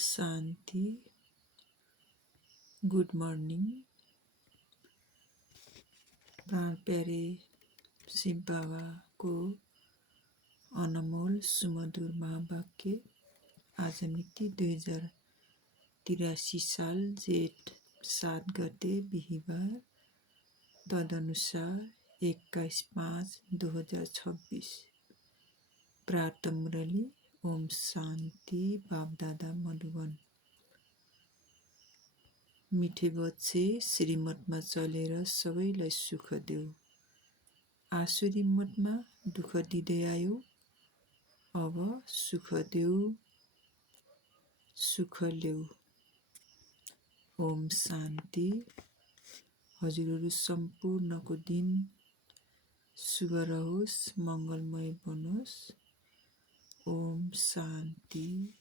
शान्ति। Good morning. प्राण प्यारे शिव बाबाको अनमोल सुमधुर महावाक्य। आज मिति 2083 साल जेठ 7 गते बिहिबार, तदनुसार 21/5/2026। प्रात मुरली। ओम शान्ति। बापदादा मधुबन। मिठे बच्चे, श्रीमतमा चलेर सबैलाई सुख देऊ। आसुरी मतमा दुःख दिँदै आयो, अब सुख देऊ, सुख ल्याऊ। ओम शान्ति। हजुरहरू सम्पूर्णको दिन शुभ रहोस्, मङ्गलमय बनोस्। ओम शान्ति।